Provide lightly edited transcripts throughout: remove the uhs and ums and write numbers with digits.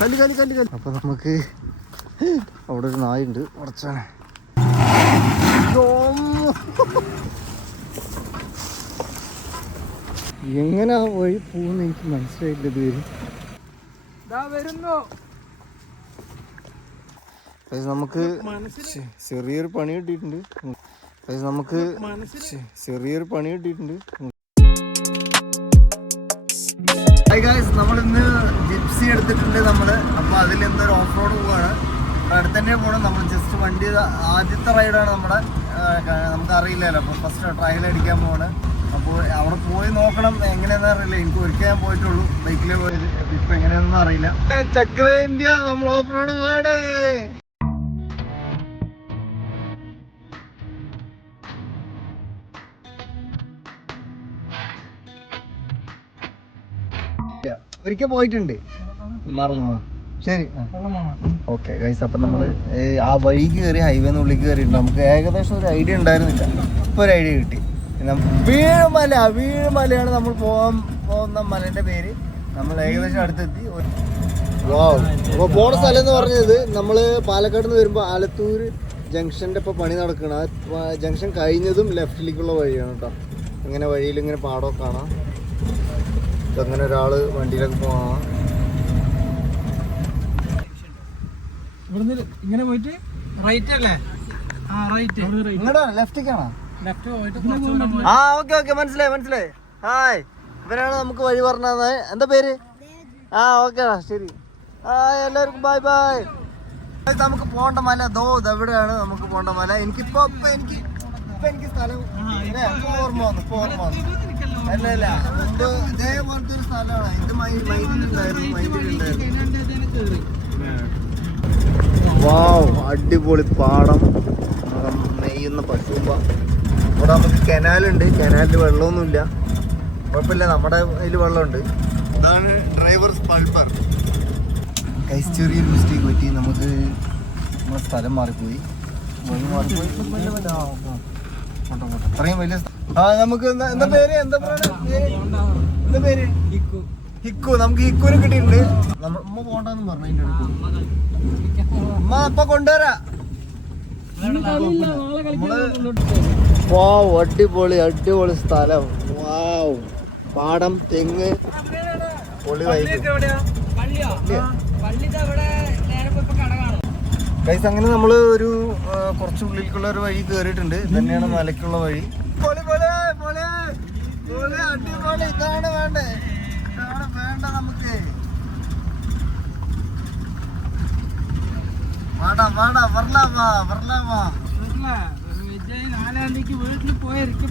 കല്ല് കല്ല് കല്ല് കല്ല്. അപ്പൊ നമുക്ക് അവിടെ ഒരു നായുണ്ട് കുറച്ചാണ്. എങ്ങനെ ആ വഴി പോകുന്ന എനിക്ക് മനസ്സിലായില്ല ഇതുവരെ. നമുക്ക് ചെറിയൊരു പണി കിട്ടിയിട്ടുണ്ട്. നമുക്ക് ചെറിയൊരു പണി കിട്ടിയിട്ടുണ്ട്. നമ്മളിന്ന് ജിപ്സി എടുത്തിട്ടുണ്ട് നമ്മള്. അപ്പൊ അതിൽ ഇന്നൊരു ഓഫ് റോഡ് പോവാണ്. അടുത്ത് തന്നെ പോകണം. നമ്മൾ ജസ്റ്റ് വണ്ടി ആദ്യത്തെ റൈഡാണ് നമ്മുടെ. നമുക്ക് അറിയില്ലല്ലോ, അപ്പൊ ഫസ്റ്റ് ട്രയൽ അടിക്കാൻ പോവാണ്. അപ്പോൾ അവിടെ പോയി നോക്കണം എങ്ങനെയാണെന്ന് അറിയില്ല. എനിക്ക് ഒരിക്കൽ ഞാൻ പോയിട്ടുള്ളൂ ബൈക്കിലേ പോയത്. ഇപ്പൊ എങ്ങനെയാണെന്ന് അറിയില്ല. ചക്ര ഇന്ത്യ നമ്മൾ ഓഫ് റോഡ് പോവാണ്. ഒരിക്കൽ പോയിട്ടുണ്ട്, മറന്നു. ശരി, ഓക്കെ ഗൈസ്. അപ്പം നമ്മൾ ആ വഴിക്ക് കയറി ഹൈവേന്നുള്ളിൽ കയറിയിട്ടുണ്ട്. നമുക്ക് ഏകദേശം ഒരു ഐഡിയ ഉണ്ടായിരുന്നില്ല. ഇപ്പോൾ ഒരു ഐഡിയ കിട്ടി. വീഴുമലയാണ് നമ്മൾ പോകുന്ന മലേൻ്റെ പേര്. നമ്മൾ ഏകദേശം അടുത്തെത്തി. അപ്പോൾ പോണ സ്ഥലം എന്ന് പറഞ്ഞത് നമ്മൾ പാലക്കാട് നിന്ന് വരുമ്പോൾ ആലത്തൂർ ജംഗ്ഷൻ്റെ ഇപ്പോൾ പണി നടക്കണം. ആ ജംഗ്ഷൻ കഴിഞ്ഞതും ലെഫ്റ്റിലേക്കുള്ള വഴിയാണ് കേട്ടോ. ഇങ്ങനെ വഴിയിൽ ഇങ്ങനെ പാടമൊക്കെ കാണാം. അങ്ങനെ ഒരാൾ വണ്ടിയിലൊക്കെ പോകാം. ഇങ്ങനെ പോയിട്ട് റൈറ്റ് അല്ലേ? ഇങ്ങോട്ടോ ലെഫ്റ്റിലേക്കാണോ? ആ ഓക്കെ ഓക്കെ, മനസ്സിലായി. ഹായ്, ഇവരാണ് നമുക്ക് വഴി പറഞ്ഞത്. എന്താ പേര്? ആ ഓക്കെ, ശരി. ഹായ് എല്ലാവർക്കും ബൈ ബൈ. നമുക്ക് പോകേണ്ട മല എവിടെയാണ് നമുക്ക് പോകേണ്ട മല. എനിക്കിപ്പോ എനിക്ക് സ്ഥലം ഓർമ്മ വന്നു. അല്ല മുമ്പ് ഇതേപോലത്തെ ഒരു സ്ഥലമാണ്. ഇത് മൈൻഡിലുണ്ടായിരുന്നു. വാവ്, അടിപൊളി പാടം, നെയ്യുന്ന പശുമ്പ. ഇവിടെ നമുക്ക് കനാലുണ്ട്. കനാലിൽ വെള്ളമൊന്നുമില്ല, കുഴപ്പമില്ല. നമ്മുടെ അതിൽ വെള്ളമുണ്ട്. ഇതാണ് ഡ്രൈവേഴ്സ് പൾപ്പർ. കൈസ് ചെറിയൊരു മിസ്റ്റേക്ക് പറ്റി. നമുക്ക് നമ്മുടെ സ്ഥലം മാറിപ്പോയി. അത്രയും വലിയ നമുക്ക് എന്താ പേര്? എന്താ പേര്? ഹിക്കു. നമുക്ക് ഹിക്കുവിന് കിട്ടിയിട്ടുണ്ട്. ഉമ്മ പോണ്ടെന്ന് പറഞ്ഞു അതിൻ്റെ അടുത്ത്. ഉമ്മ അപ്പൊ കൊണ്ടുവരാ. വാവ്, അടിപൊളി സ്ഥലം. വാവ്, പാടം, തെങ്ങ്, പൊളി വൈബ്. ഗൈസ് അങ്ങനെ നമ്മൾ ഒരു കുറച്ച് ഉള്ളിലേക്കുള്ള ഒരു വഴി കയറിയിട്ടുണ്ട്. ഇത് തന്നെയാണ് മലയ്ക്കുള്ള വഴി. അടിപൊളി. ഇതാണ് വേണ്ട നമുക്ക്. വീട്ടിൽ പോയിരിക്കും.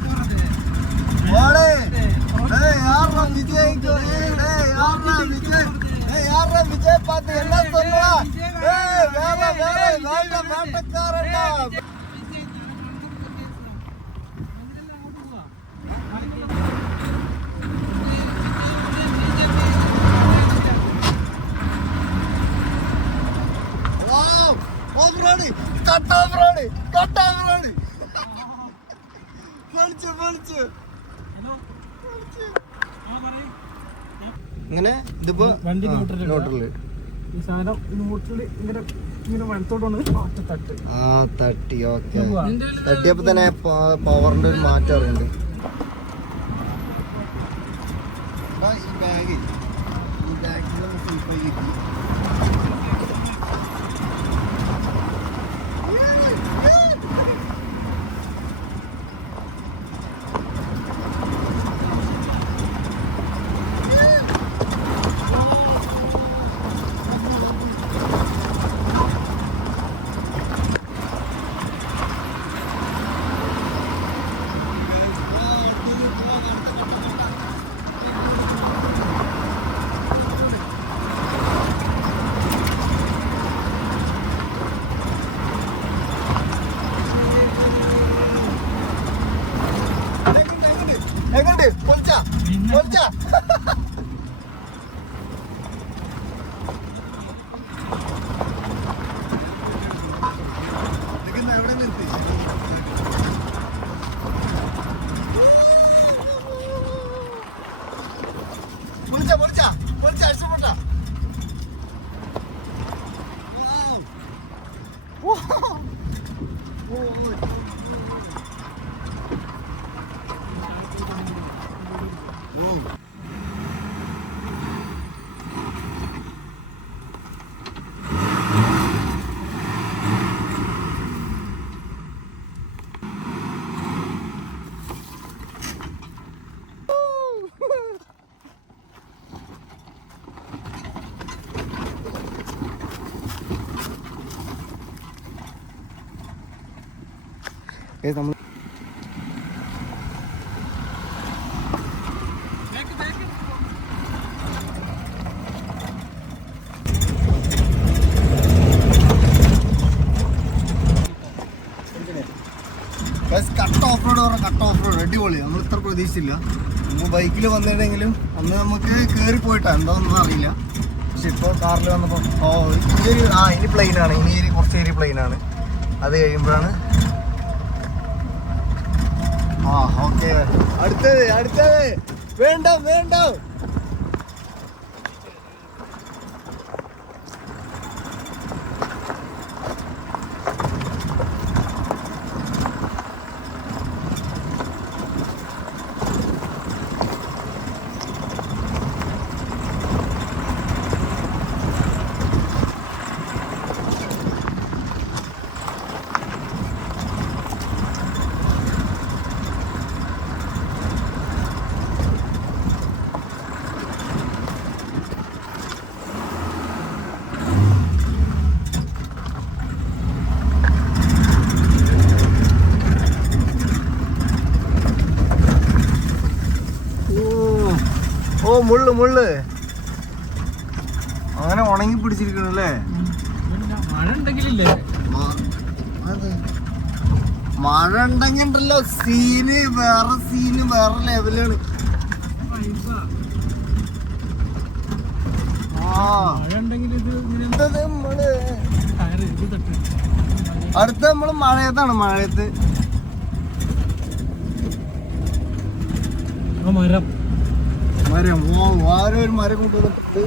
விஜய் பார்த்து என்ன சொல்லலாம்? வேட்டக்காரன்டா. ഇങ്ങനെ ഇതിപ്പോ ന്യൂട്രല് ഈ സാധനം ന്യൂട്രല് ഇങ്ങനെ വലത്തോട്ടാണ് തട്ട്. ആ തട്ടി, ഓക്കെ. തട്ടിയപ്പോ തന്നെ പവറിന്റെ ഒരു മാറ്റം അറിയുന്നുണ്ട്. ഈ ബാഗിൽ നമ്മൾ കട്ട് ഓഫ് റോഡ് പറഞ്ഞാൽ കട്ട് ഓഫ് റോഡ് അടിപൊളി. നമ്മൾ ഇത്ര പ്രതീക്ഷിച്ചില്ല. നമ്മൾ ബൈക്കിൽ വന്നിട്ടുണ്ടെങ്കിലും അന്ന് നമുക്ക് കയറി പോയിട്ടാ എന്താണെന്നൊന്നും അറിയില്ല. പക്ഷെ ഇപ്പോൾ കാറിൽ വന്നപ്പോൾ ഇനി പ്ലെയിനാണ്. ഇനി കുറച്ച് ഏരിയ പ്ലെയിനാണ്. അത് കഴിയുമ്പോഴാണ് ഓക്കെ. അടുത്തത് വേണ്ട വേണ്ട. മുള്ള് അങ്ങനെ ഉണങ്ങി പിടിച്ചിരിക്കണല്ലേ. മഴ ഉണ്ടെങ്കിൽ ഉണ്ടല്ലോ സീന് വേറെ ലെവലാണ്. അടുത്ത നമ്മള് മഴയത്താണ്. മഴയത്ത് മരം ആരോ ഒരു മരം കൊണ്ടുവന്നിട്ടുണ്ട്.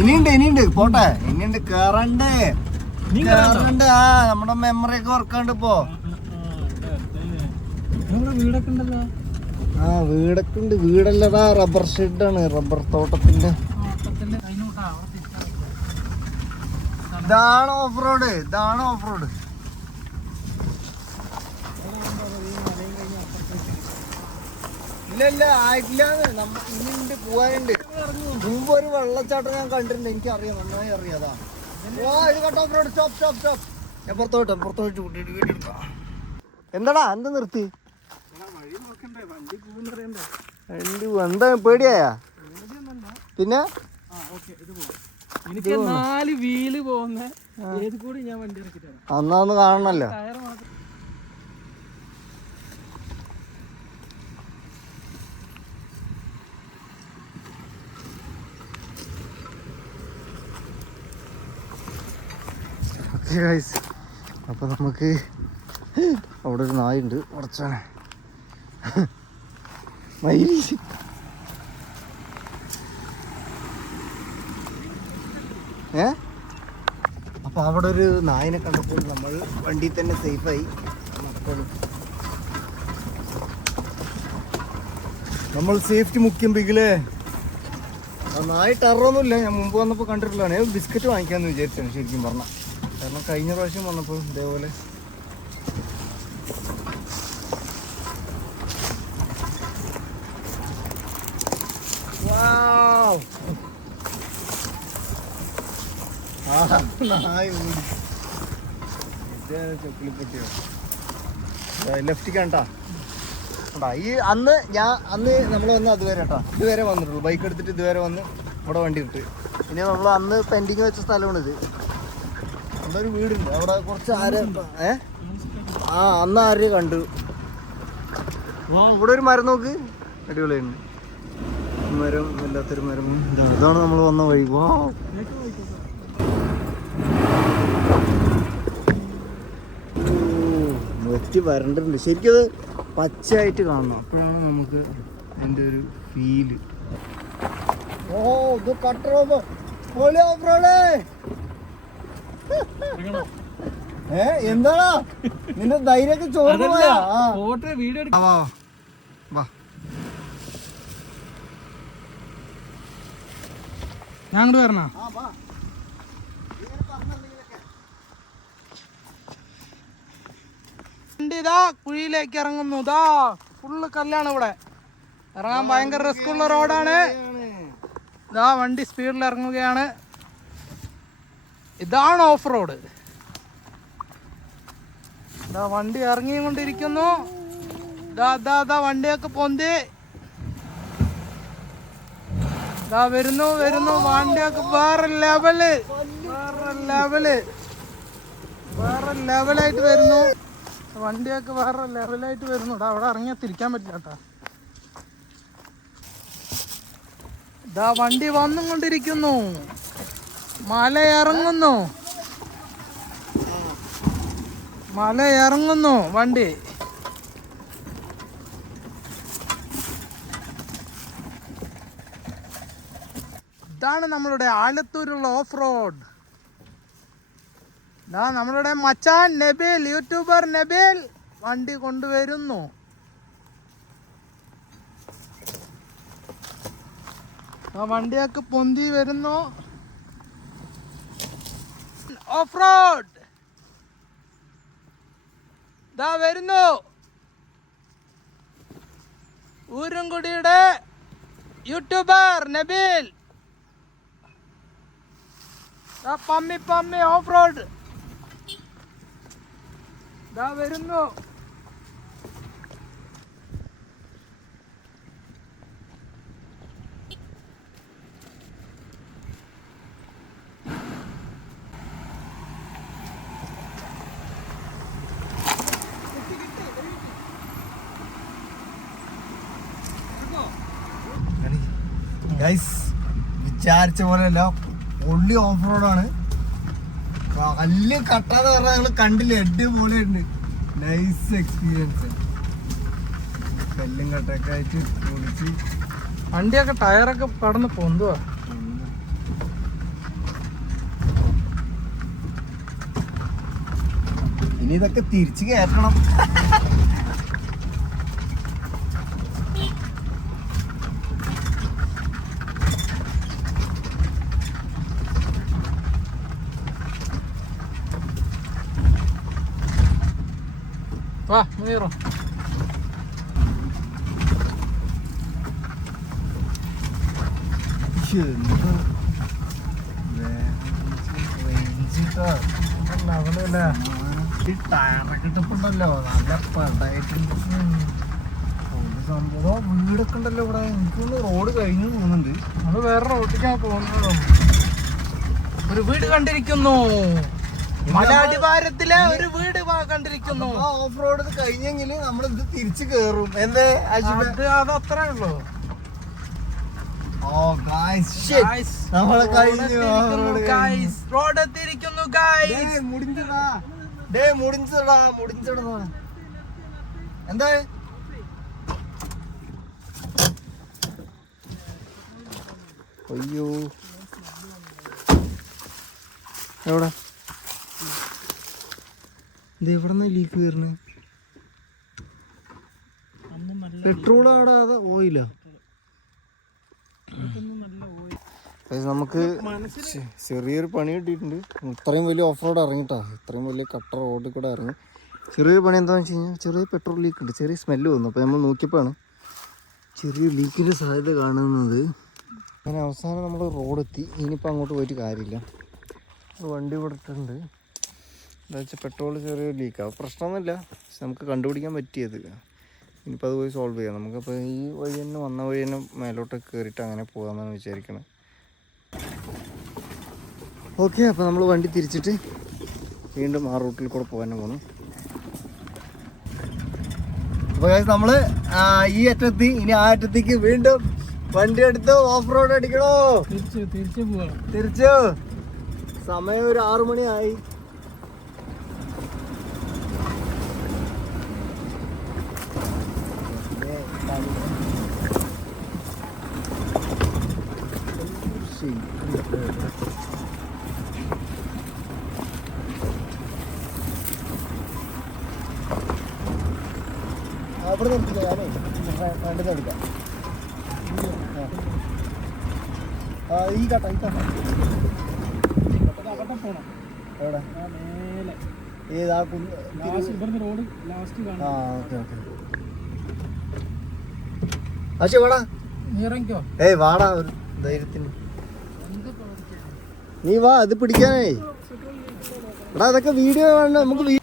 ഇനിയുണ്ട് പോട്ടെ. ഇനിയുണ്ട് കേറണ്ടേ. നമ്മുടെ മെമ്മറി ഒക്കെ വർക്കാണ്ട് ഇപ്പോ. വീടൊക്കെ ഉണ്ട്. വീടല്ലടാ റബ്ബർ ഷെഡാണ്. റബ്ബർ തോട്ടത്തിന്റെ. ഇതാണ് ഓഫ് റോഡ്. ഇല്ല ആയിട്ടില്ല. ഇനിയുണ്ട് പോവാനുണ്ട്. മുമ്പ് ഒരു വെള്ളച്ചാട്ടം ഞാൻ കണ്ടിട്ടുണ്ട്. എനിക്കറിയാം, നന്നായി അറിയാതാ. ഇത് കട്ട് ഓഫ് റോഡ്. സ്റ്റോപ്പ്. ഞാൻ പുറത്തോട്ട് വീട്ടെടുക്കാം. എന്താടാ എന്താ നിർത്തി? എന്താ പേടിയായ? പിന്നെ അന്നാന്ന് കാണണല്ലോ. അപ്പൊ നമുക്ക് അവിടെ ഒരു നായുണ്ട്. കുറച്ചാണ് മയില്. അപ്പൊ അവിടെ ഒരു നായിനെ കണ്ടപ്പോൾ നമ്മൾ വണ്ടി തന്നെ സേഫായി. നമ്മൾ സേഫ്റ്റി മുഖ്യമ്പിക്കലേ. നായി ടറൊന്നുമില്ല. ഞാൻ മുമ്പ് വന്നപ്പോൾ കണ്ടിട്ടുള്ളതാണ്. ബിസ്ക്കറ്റ് വാങ്ങിക്കാമെന്ന് വിചാരിച്ചാണ് ശരിക്കും പറഞ്ഞാൽ. കാരണം കഴിഞ്ഞ പ്രാവശ്യം വന്നപ്പോൾ ഇതേപോലെ ലെഫ്റ്റിക്കാണ്ടാ. അന്ന് നമ്മൾ വന്ന് അതുവരെ കേട്ടോ. ഇതുവരെ വന്നിട്ടുള്ളൂ. ബൈക്ക് എടുത്തിട്ട് ഇതുവരെ വന്ന് ഇവിടെ വണ്ടി ഇട്ട്. ഇനി നമ്മൾ അന്ന് പെൻഡിങ് വെച്ച സ്ഥലമാണിത്. അവിടെ ഒരു വീടുണ്ട്. അവിടെ കുറച്ച് അന്ന് ആരെയും കണ്ടു. ഇവിടെ ഒരു മരം നോക്ക്, അടിപൊളിയാണ്. മരം വല്ലാത്തൊരു മരം. ഇതാണ് നമ്മൾ വന്ന വഴി. വെറ്റി വരണ്ടിട്ടുണ്ട്. ശരിക്കും അത് പച്ചയായിട്ട് കാണണം. അപ്പോഴാണ് നമുക്ക് അതിൻ്റെ ഒരു ഫീല്. ഇത് കട്ടറോ എന്താടാ നിന്റെ ധൈര്യമൊക്കെ ചോർന്നു പോയാ? ഞാൻ അങ്ങോട്ട് വരണ. ഇതാ കുഴിയിലേക്ക് ഇറങ്ങുന്നു. ഇതാ ഫുള്ള് കല്ലാണ് ഇവിടെ. ഇറങ്ങാൻ ഭയങ്കര റിസ്ക് ഉള്ള റോഡാണ്. ഇതാ വണ്ടി സ്പീഡിൽ ഇറങ്ങുകയാണ്. ഇതാണ് ഓഫ് റോഡ്. ഇതാ വണ്ടി ഇറങ്ങിക്കൊണ്ടിരിക്കുന്നു. ഇതാ വണ്ടിയൊക്കെ പൊന്തി ഇതാ വരുന്നു വണ്ടിയൊക്കെ വേറെ ലെവലായിട്ട് വരുന്നു. വണ്ടിയൊക്കെ വേറെ ലെവലായിട്ട് വരുന്നു. അവിടെ ഇറങ്ങിയാൽ തിരിക്കാൻ പറ്റില്ല കേട്ടാ. ഇതാ വണ്ടി വന്നും കൊണ്ടിരിക്കുന്നു. മല ഇറങ്ങുന്നു വണ്ടി. ഇതാണ് നമ്മളുടെ ആലത്തൂരുള്ള ഓഫ് റോഡ്. ഇതാ നമ്മളുടെ മച്ചാൻ നബീൽ, യൂട്യൂബർ നബീൽ വണ്ടി കൊണ്ടുവരുന്നു. ആ വണ്ടിയൊക്കെ പൊന്തി വരുന്നു. ഓഫ് റോഡ് ഇതാ വരുന്നു. ഊരുംകുടിയുടെ യൂട്യൂബർ നബീൽ പമ്മി ഓഫ് റോഡ് ഇതാ വരുന്നു. വിചാരിച്ച പോലെയല്ല, ഒള്ളി ഓഫ് റോഡാണ്. വലിയ കട്ടാന്ന് പറഞ്ഞാൽ ഞങ്ങള് കണ്ടില്ല, അടിപൊളി ഉണ്ട്. Nice experience. കല്ലും കട്ടൊക്കെ ആയിട്ട് പൊളിച്ച് വണ്ടിയൊക്കെ ടയറൊക്കെ കടന്ന് പൊന്തുവാ. ഇനി ഇതൊക്കെ തിരിച്ച് കയറ്റണം. വാ മുനീറോ. ടയറൊക്കെ ഇട്ടപ്പുണ്ടല്ലോ, നല്ല പടായിട്ടുണ്ട്. സംഭവം വീടൊക്കെ ഉണ്ടല്ലോ ഇവിടെ. എനിക്കൊന്ന് റോഡ് കഴിഞ്ഞു തോന്നുന്നുണ്ട്. അത് വേറെ റോഡിലേക്കാണ് പോകുന്നത്. ഒരു വീട് കണ്ടിരിക്കുന്നു. മലയാടിവാരത്തിലെ ഒരു വീട് കണ്ടിരിക്കുന്നു. ഓഫ് റോഡ് കഴിഞ്ഞെങ്കിൽ നമ്മൾ ഇത് തിരിച്ചു കേറും. എന്തേ അത് അത്രേ ഉള്ളൂ. നമ്മളെ കഴിഞ്ഞു. റോഡ് എത്തിയിരിക്കുന്നു. മുടിഞ്ചടാ എന്താ അയ്യോ എവിടെ ഇത് എവിടെന്നാ ലീക്ക് വരുന്നേ? പെട്രോൾ ആടാ, അതാ ഓയിലാ? നമുക്ക് ചെറിയൊരു പണി കിട്ടിയിട്ടുണ്ട്. ഇത്രയും വലിയ ഓഫ് റോഡ് ഇറങ്ങിട്ടാ, ഇത്രയും വലിയ കട്ട റോഡിൽ കൂടെ ഇറങ്ങി. ചെറിയൊരു പണി എന്താണെന്ന് വെച്ച് കഴിഞ്ഞാൽ ചെറിയ പെട്രോൾ ലീക്ക് ഉണ്ട്, ചെറിയ സ്മെല്ല് വന്നു. അപ്പോൾ നമ്മൾ നോക്കിയപ്പോഴാണ് ചെറിയ ലീക്കിൻ്റെ സാധ്യത കാണുന്നത്. അങ്ങനെ അവസാനം നമ്മൾ റോഡെത്തി. ഇനിയിപ്പോൾ അങ്ങോട്ട് പോയിട്ട് കാര്യമില്ല. വണ്ടി ഇവിടെ ഇട്ടുണ്ട്. എന്താ വെച്ചാൽ പെട്രോൾ ചെറിയൊരു ലീക്കാണ്. പ്രശ്നമൊന്നുമില്ല, പക്ഷെ നമുക്ക് കണ്ടുപിടിക്കാൻ പറ്റിയത്. ഇനിയിപ്പോൾ അത് പോയി സോൾവ് ചെയ്യാം. നമുക്കപ്പോൾ ഈ വഴി തന്നെ വന്ന വഴി തന്നെ മേലോട്ട് കയറിയിട്ട് അങ്ങനെ പോകാമെന്നാണ് വിചാരിക്കുന്നത്. ഓക്കെ, അപ്പോൾ നമ്മൾ വണ്ടി തിരിച്ചിട്ട് വീണ്ടും ആ റൂട്ടിൽ കൂടെ പോകാനും പോകണം. അപ്പോൾ നമ്മൾ ഈ അറ്റത്തി ഇനി ആ അറ്റത്തേക്ക് വീണ്ടും വണ്ടി എടുത്ത് ഓഫ് റോഡ് അടിക്കണോ? തിരിച്ചു സമയം ഒരു 6 മണിയായി. അവിടെ നിർത്തില്ല, ഞാനേ വണ്ടി എടുക്കാം. ഈ കട്ട എവിടെ? ഏതാ? ആ ഓക്കെ ഓക്കെ. പക്ഷെ വാടാ, ഇറങ്ങിക്കോ. ഏയ് വാടാ ഒരു ധൈര്യത്തിന്. നീ വാ ഇത് പിടിക്കാനേ. എടാ അതൊക്കെ വീഡിയോ വേണ്ട നമുക്ക്.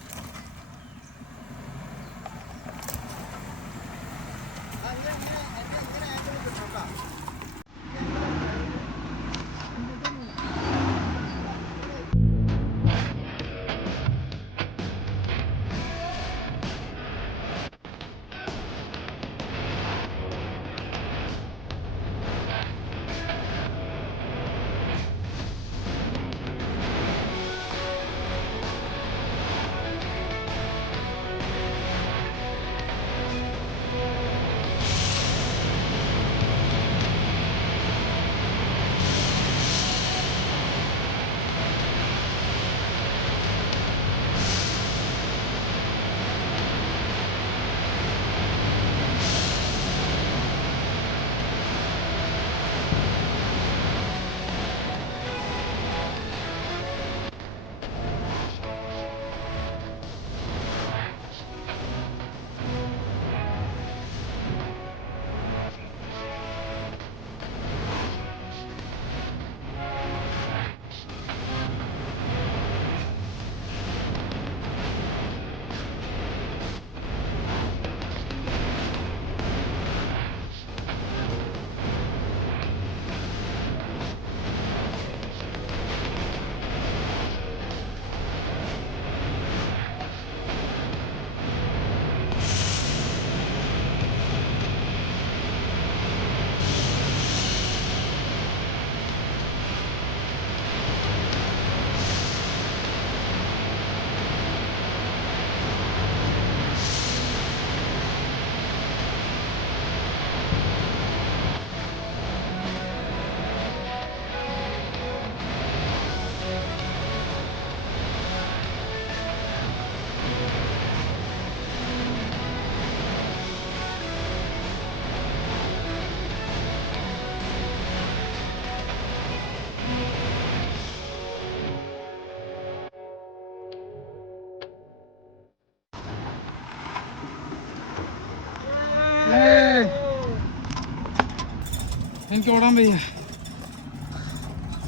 എനിക്ക് ഓടാൻ വയ്യ.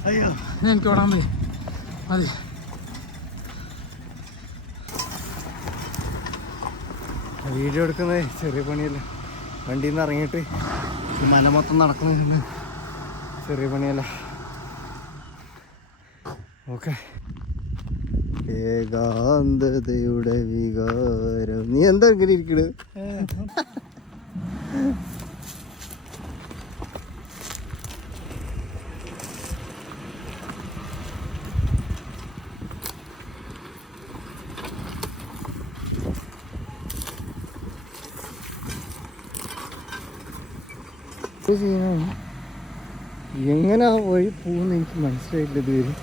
അയ്യോ എനിക്ക് ഓടാൻ വയ്യ. മതി. വീഡിയോ എടുക്കുന്നത് ചെറിയ പണിയല്ല. വണ്ടിയിൽ നിന്ന് ഇറങ്ങിയിട്ട് മല മൊത്തം നടക്കുന്നത് ചെറിയ പണിയല്ല. ഓക്കെ. ഏകാന്തതയുടെ വികാരം. നീ എന്താ ഇങ്ങനെ ഇരിക്കണ്? എങ്ങനെ ആ വഴി പോകുന്ന എനിക്ക് മനസ്സിലായില്ല ഇതുവരെ.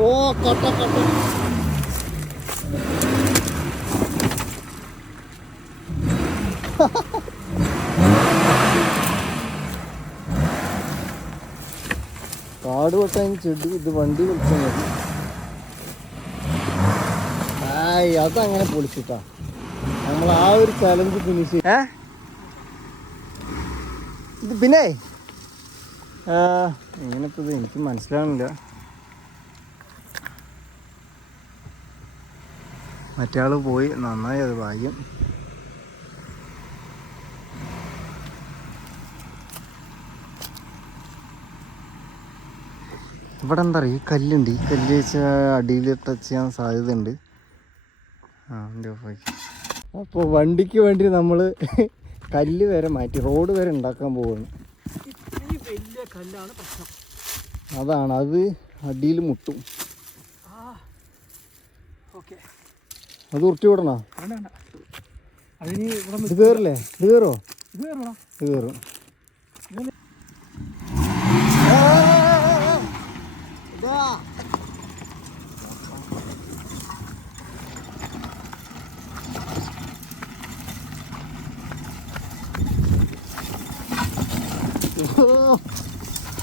ഓ കട്ട കട്ട. കാട് വെട്ടാൻ ചെടി ഇത് വണ്ടി വിളിച്ചാൽ മതി. അതങ്ങനെ പൊളിച്ചിട്ടാ നമ്മൾ ആ ഒരു ചലഞ്ച് ഫിനിഷ്. ഇത് പിന്നെ എങ്ങനെയിപ്പോൾ ഇത് എനിക്ക് മനസ്സിലാവുന്നില്ല. മറ്റേ ആൾ പോയി, നന്നായി, അത് ഭാഗ്യം. ഇവിടെ എന്താ പറയുക, ഈ കല്ലുണ്ട്. ഈ കല്ല് വെച്ച് അടിയിൽ ടച്ച് ചെയ്യാൻ സാധ്യതയുണ്ട്. അപ്പോൾ വണ്ടിക്ക് വേണ്ടി നമ്മൾ കല്ല് വരെ മാറ്റി റോഡ് വരെ ഉണ്ടാക്കാൻ പോവുകയാണ്. വലിയ കല്ലാണ് പ്രശ്നം. അതാണ്, അത് അടിയിൽ മുട്ടും. അത് ഉരുട്ടി വിടണോ? ഇത് കയറില്ലേ? ഇത് കയറോ? ഇത് കയറും.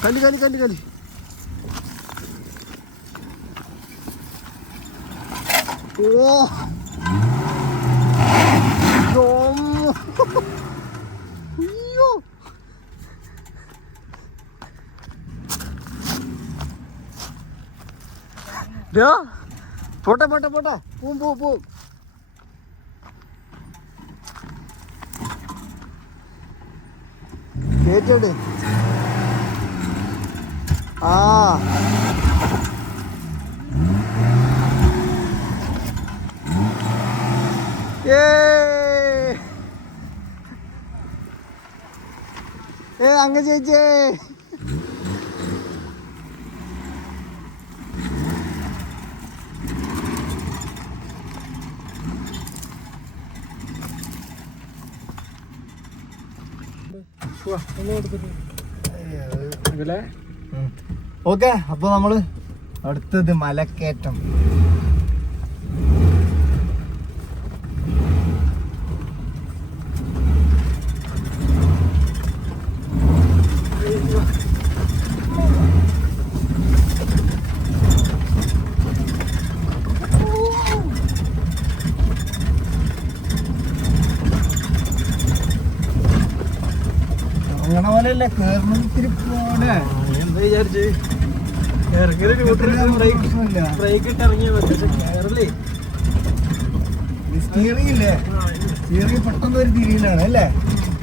കല്ലി കല്ലി കല്ലി കല്ലി. ഓ അയ്യോ പോട്ടെ പോട്ടെ പോട്ടെ പോവും പോവും പോവും. കേറ്റോട് ആ അങ്ങ് ചേച്ചേ ഓക്കെ. അപ്പൊ നമ്മള് അടുത്തത് മലക്കയറ്റം. അങ്ങനെ പോലെയല്ല കേരളം ഇത്തിരി പോണേ. എന്താ വിചാരിച്ച് ബ്രേക്ക് ഇട്ട് ഇറങ്ങിയ കേരളേ സ്റ്റിയറിംഗ് ഇല്ലേ, സ്റ്റിയറിംഗ് പെട്ടെന്ന് ഒരു തിരിയിലാണ് അല്ലേ,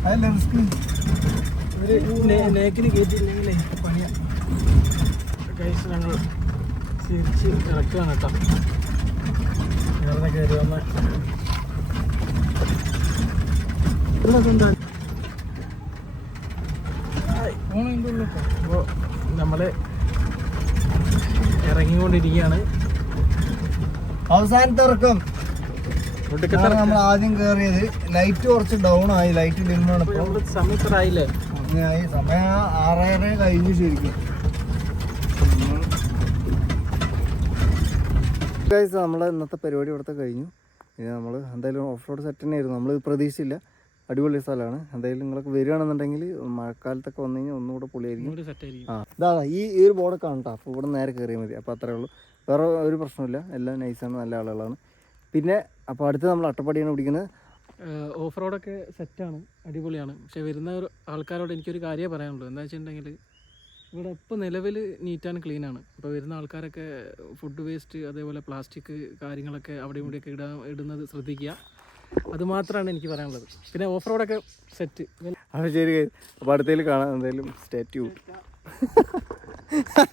അതല്ലേ റിസ്ക്. നേക്കിന് കയറ്റിയില്ലെങ്കിലേ പണിയാ. കഴിച്ച് ഞങ്ങൾ തിരിച്ച് ഇറക്കുകയാണ് കേട്ടോ. കേരള കയറി വന്ന അപ്പോൾ നമ്മൾ ഇറങ്ങിക്കൊണ്ടിരിക്കുകയാണ്. അവസാനത്തെ ഇറക്കം നമ്മൾ ആദ്യം കയറിയത്. ലൈറ്റ് കുറച്ച് ഡൗൺ ആയി, ലൈറ്റ് ഡിമ്മാണ്. സമയത്തായില്ലേ, സമയം 6:30 കഴിഞ്ഞു ശരിക്കും. നമ്മളെ ഇന്നത്തെ പരിപാടി ഇവിടുത്തെ കഴിഞ്ഞു. ഇനി നമ്മൾ എന്തായാലും ഓഫ് റോഡ് സെറ്റ് തന്നെയായിരുന്നു, നമ്മൾ പ്രതീക്ഷിച്ചില്ല. അടിപൊളി സ്ഥലമാണ്. എന്തായാലും നിങ്ങളൊക്കെ വരികയാണെന്നുണ്ടെങ്കിൽ മഴക്കാലത്തൊക്കെ വന്നു കഴിഞ്ഞാൽ ഒന്നുകൂടെ പൊളിയായിരിക്കും. ഇതാ ഈ ഒരു ബോർഡൊക്കെ ആണ് കേട്ടോ. അപ്പോൾ ഇവിടെ നേരെ കയറിയാൽ മതി. അപ്പോൾ അത്രേ ഉള്ളൂ, വേറെ ഒരു പ്രശ്നമില്ല. എല്ലാം നൈസാണ്, നല്ല ആളുകളാണ്. പിന്നെ അപ്പോൾ അടുത്ത് നമ്മൾ അട്ടപ്പാടിയാണ് പിടിക്കുന്നത്. ഓഫ് റോഡൊക്കെ സെറ്റാണ്, അടിപൊളിയാണ്. പക്ഷെ വരുന്ന ആൾക്കാരോട് എനിക്കൊരു കാര്യമേ പറയാനുള്ളൂ. എന്താ വെച്ചിട്ടുണ്ടെങ്കിൽ ഇവിടെ ഇപ്പോൾ നിലവിൽ നീറ്റ് ആൻഡ് ക്ലീൻ ആണ്. അപ്പോൾ വരുന്ന ആൾക്കാരൊക്കെ ഫുഡ് വേസ്റ്റ് അതേപോലെ പ്ലാസ്റ്റിക് കാര്യങ്ങളൊക്കെ അവിടെ ഇവിടെയൊക്കെ ഇടുന്നത് ശ്രദ്ധിക്കുക. അതുമാത്രമാണ് എനിക്ക് പറയാനുള്ളത്. പിന്നെ ഓഫ് റോഡൊക്കെ സെറ്റ്. അപ്പോൾ ശരി, അപ്പോൾ അടുത്തതിൽ കാണാം. എന്തായാലും സ്റ്റേ ട്യൂൺ.